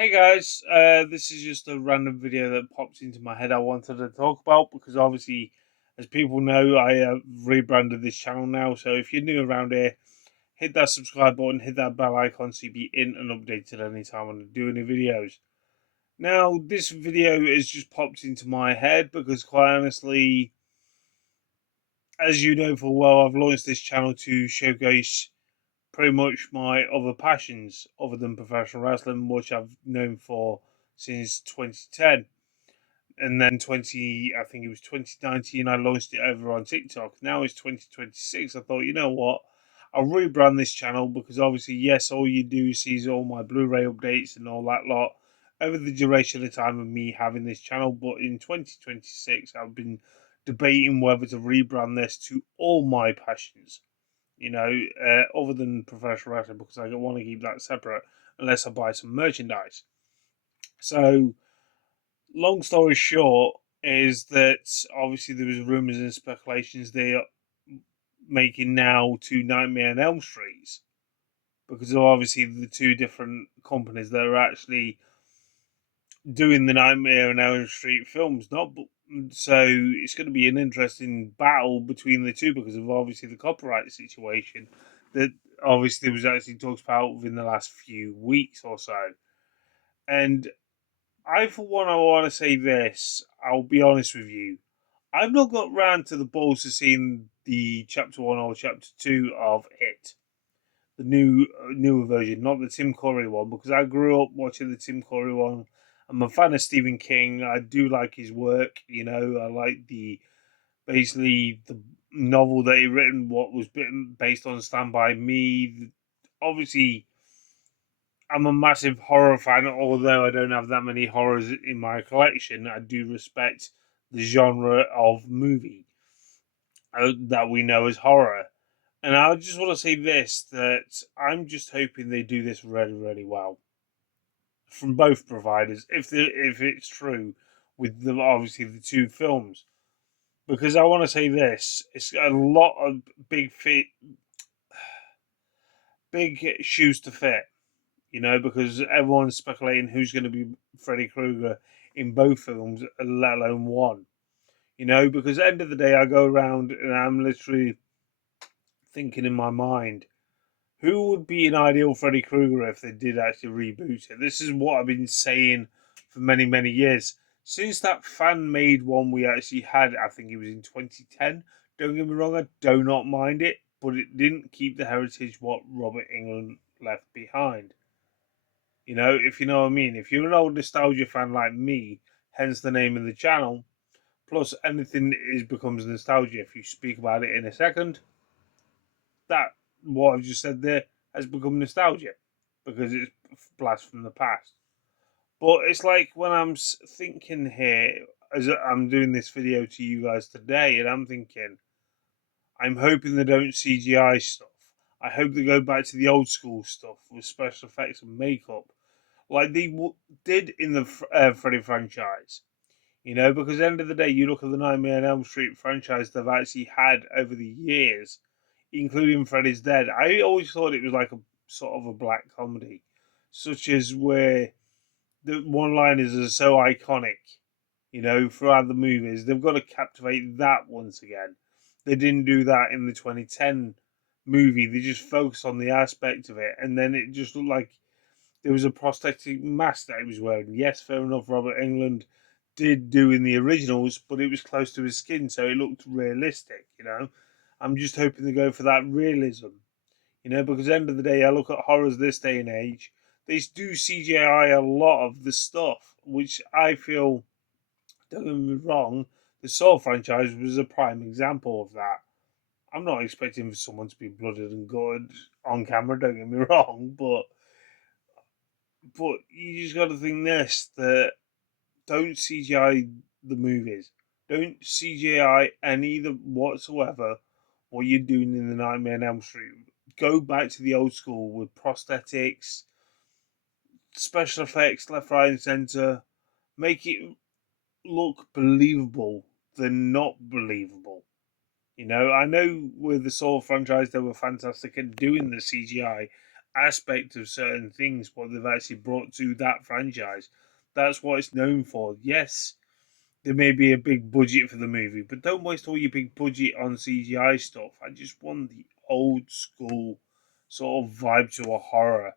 Hey guys, this is just a random video that popped into my head I wanted to talk about because obviously, as people know, I rebranded this channel now. So if you're new around here, hit that subscribe button, hit that bell icon so you be in and updated anytime I do any videos. Now, this video has just popped into my head because quite honestly, as you know full well, I've launched this channel to showcase pretty much my other passions other than professional wrestling, which I've known for since 2010. And then 20, I think it was 2019, I launched it over on TikTok. Now it's 2026. I thought, you know what? I'll rebrand this channel because obviously, yes, all you do is see all my Blu-ray updates and all that lot over the duration of time of me having this channel. But in 2026, I've been debating whether to rebrand this to all my passions, other than professional wrestling, because I want to keep that separate unless I buy some merchandise. So, long story short, is that obviously there was rumors and speculations they are making now to Nightmare and Elm Streets because of obviously the two different companies that are actually doing the Nightmare and Elm Street films. Not so it's going to be an interesting battle between the two because of obviously the copyright situation that obviously was actually talked about within the last few weeks or so. And I, for one, I want to say this. I'll be honest with you. I've not got round to the balls to seeing the chapter one or chapter two of it, the newer version, not the Tim Curry one, because I grew up watching the Tim Curry one. I'm a fan of Stephen King. I do like his work. I like basically the novel that he written, what was based on Stand By Me. Obviously, I'm a massive horror fan, although I don't have that many horrors in my collection. I do respect the genre of movie that we know as horror. And I just want to say this, that I'm just hoping they do this really, really well from both providers, if it's true with obviously the two films. Because I want to say this, it's a lot of big shoes to fit, because everyone's speculating who's going to be Freddy Krueger in both films, let alone one. Because at the end of the day, I go around and I'm literally thinking in my mind, who would be an ideal Freddy Krueger if they did actually reboot it? This is what I've been saying for many, many years. Since that fan made one we actually had, I think it was in 2010. Don't get me wrong, I do not mind it, but it didn't keep the heritage what Robert Englund left behind. If you know what I mean. If you're an old nostalgia fan like me, hence the name of the channel, plus anything is becomes nostalgia. If you speak about it in a second, that what I've just said there has become nostalgia because it's blast from the past. But it's like when I'm thinking here, as I'm doing this video to you guys today, and I'm thinking, I'm hoping they don't CGI stuff. I hope they go back to the old school stuff with special effects and makeup, like they did in the Freddy franchise. Because at the end of the day, you look at the Nightmare on Elm Street franchise they've actually had over the years, including Freddy's Dead. I always thought it was like a sort of a black comedy, such as where the one-liners are so iconic, throughout the movies. They've got to captivate that once again. They didn't do that in the 2010 movie. They just focused on the aspect of it, and then it just looked like there was a prosthetic mask that he was wearing. Yes, fair enough, Robert Englund did do in the originals, but it was close to his skin, so it looked realistic. I'm just hoping to go for that realism, because at the end of the day, I look at horrors this day and age, they do CGI a lot of the stuff, which I feel, don't get me wrong, the Saw franchise was a prime example of that. I'm not expecting for someone to be blooded and gutted on camera, don't get me wrong, but you just got to think this, that don't CGI the movies. Don't CGI any of the whatsoever what you're doing in the Nightmare on Elm Street. Go back to the old school with prosthetics, special effects, left, right, and centre. Make it look believable than not believable. I know with the Saw franchise they were fantastic at doing the CGI aspect of certain things, what they've actually brought to that franchise. That's what it's known for. Yes, there may be a big budget for the movie, but don't waste all your big budget on CGI stuff. I just want the old school sort of vibe to a horror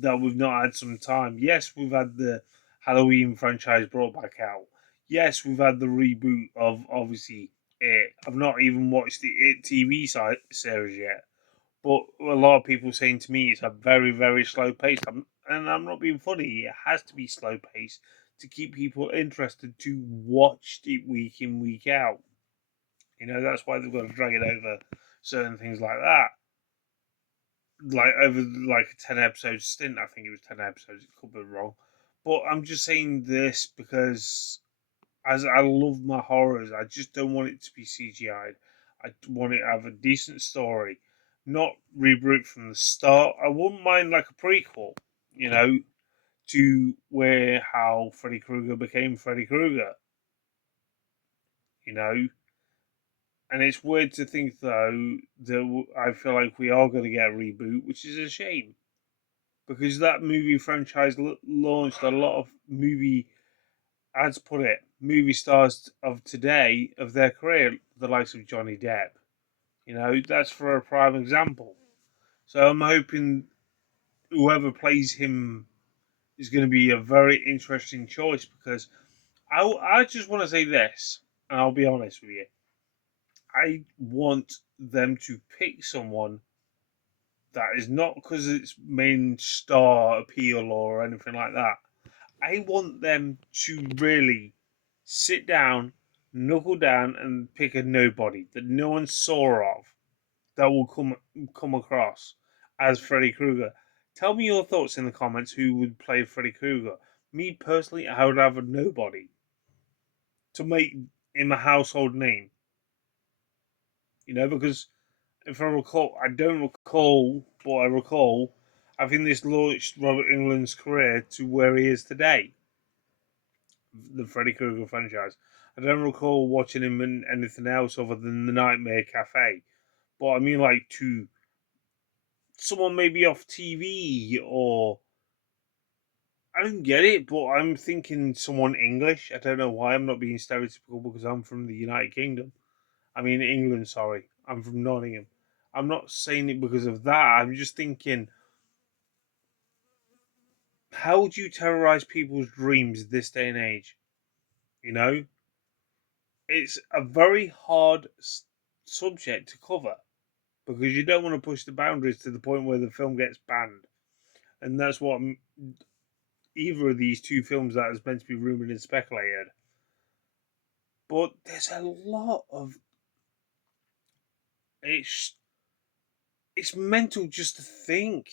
that we've not had some time. Yes, we've had the Halloween franchise brought back out. Yes, we've had the reboot of obviously It. I've not even watched the It TV series yet, but a lot of people saying to me it's a very, very slow pace. And I'm not being funny. It has to be slow paced to keep people interested to watch it week in, week out. That's why they've got to drag it over certain things like that. Like over like a 10 episode stint, I think it was 10 episodes. It could be wrong, but I'm just saying this because as I love my horrors, I just don't want it to be CGI'd. I want it to have a decent story, not reboot from the start. I wouldn't mind like a prequel, you know, to where how Freddy Krueger became Freddy Krueger, you know. And it's weird to think though that I feel like we are going to get a reboot, which is a shame because that movie franchise launched a lot of movie, as put it, movie stars of today of their career, the likes of Johnny Depp. That's for a prime example. So I'm hoping whoever plays him is going to be a very interesting choice because I just want to say this, and I'll be honest with you. I want them to pick someone that is not because it's main star appeal or anything like that. I want them to really sit down, knuckle down, and pick a nobody that no one saw of that will come across as Freddy Krueger. Tell me your thoughts in the comments. Who would play Freddy Krueger? Me personally, I would have a nobody to make him a household name. Because if I recall, I don't recall, but I recall, I think this launched Robert Englund's career to where he is today. The Freddy Krueger franchise. I don't recall watching him in anything else other than the Nightmare Cafe. But I mean, like to someone maybe off TV or I don't get it. But I'm thinking someone English. I don't know why I'm not being stereotypical because I'm from the United Kingdom. I mean England. Sorry, I'm from Nottingham. I'm not saying it because of that. I'm just thinking, how do you terrorize people's dreams this day and age? You know, it's a very hard subject to cover because you don't want to push the boundaries to the point where the film gets banned. And that's what either of these two films that is meant to be rumored and speculated. But there's a lot of it's it's mental just to think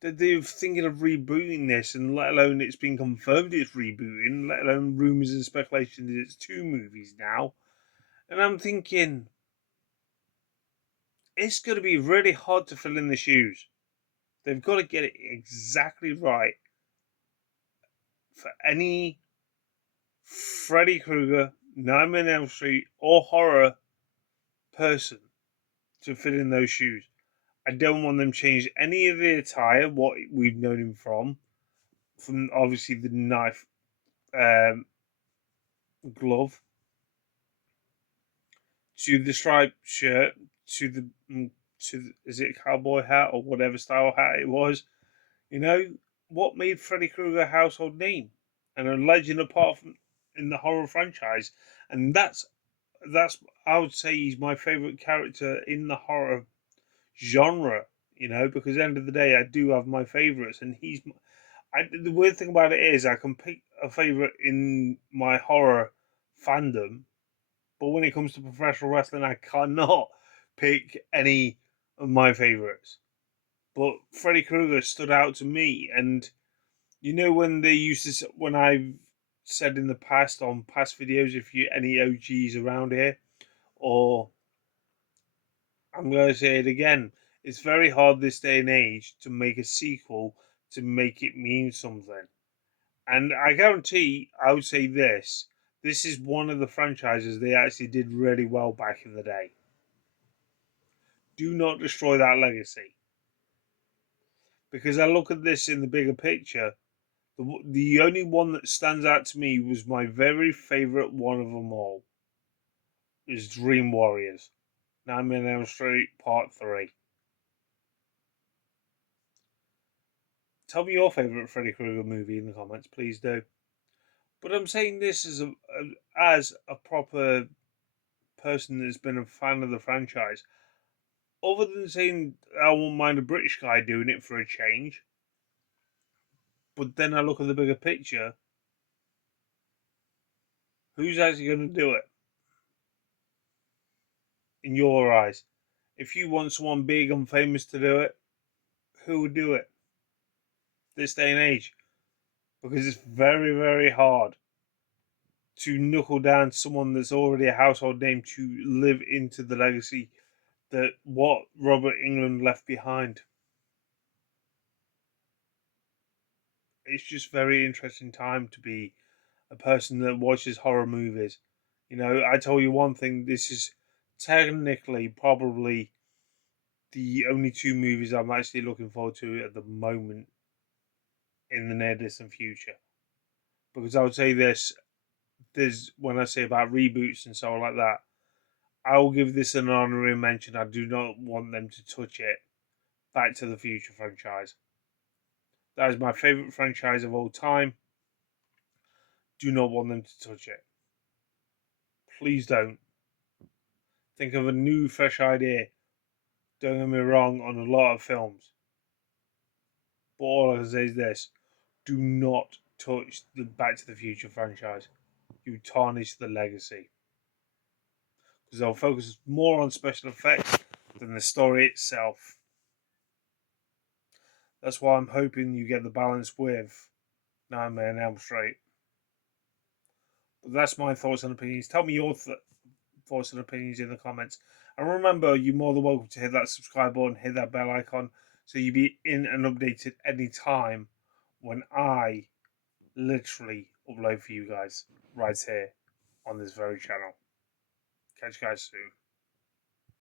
that they're thinking of rebooting this, and let alone it's been confirmed it's rebooting, let alone rumors and speculation that it's two movies now. And I'm thinking it's going to be really hard to fill in the shoes. They've got to get it exactly right for any Freddy Krueger, Nightmare on Elm Street, or horror person to fit in those shoes. I don't want them change any of the attire, what we've known him from obviously the knife um, glove to the striped shirt to is it a cowboy hat or whatever style hat it was. You know what made Freddy Krueger a household name and a legend apart from in the horror franchise, and that's I would say he's my favorite character in the horror genre. Because at the end of the day, I do have my favorites, and the weird thing about it is I can pick a favorite in my horror fandom, but when it comes to professional wrestling, I cannot pick any of my favorites. But Freddy Krueger stood out to me, and when they used to when I've said in the past on past videos, if you any OGs around here, or I'm going to say it again, it's very hard this day and age to make a sequel to make it mean something. And I guarantee, I would say this is one of the franchises they actually did really well back in the day. Do not destroy that legacy. because I look at this in the bigger picture. The only one that stands out to me was my very favourite one of them all is Dream Warriors. Nightmare on Elm Street Part 3. Tell me your favourite Freddy Krueger movie in the comments, please do. But I'm saying this as a proper person that's been a fan of the franchise. Other than saying I won't mind a British guy doing it for a change, but then I look at the bigger picture. Who's actually going to do it? In your eyes, if you want someone big and famous to do it, who would do it this day and age? Because it's very, very hard to knuckle down someone that's already a household name to live into the legacy that what Robert Englund left behind. It's just very interesting time to be a person that watches horror movies. You know, I tell you one thing, this is technically probably the only two movies I'm actually looking forward to at the moment in the near distant future. Because I would say there's when I say about reboots and so on like that, I will give this an honorary mention. I do not want them to touch it. Back to the Future franchise. That is my favourite franchise of all time. Do not want them to touch it. Please don't. Think of a new, fresh idea. Don't get me wrong on a lot of films. But all I can say is this. Do not touch the Back to the Future franchise. You tarnish the legacy. Because they'll focus more on special effects than the story itself. That's why I'm hoping you get the balance with Nightmare on Elm Street. But that's my thoughts and opinions. Tell me your thoughts and opinions in the comments. And remember, you're more than welcome to hit that subscribe button, hit that bell icon, so you'll be in and updated anytime when I literally upload for you guys right here on this very channel. Catch you guys soon.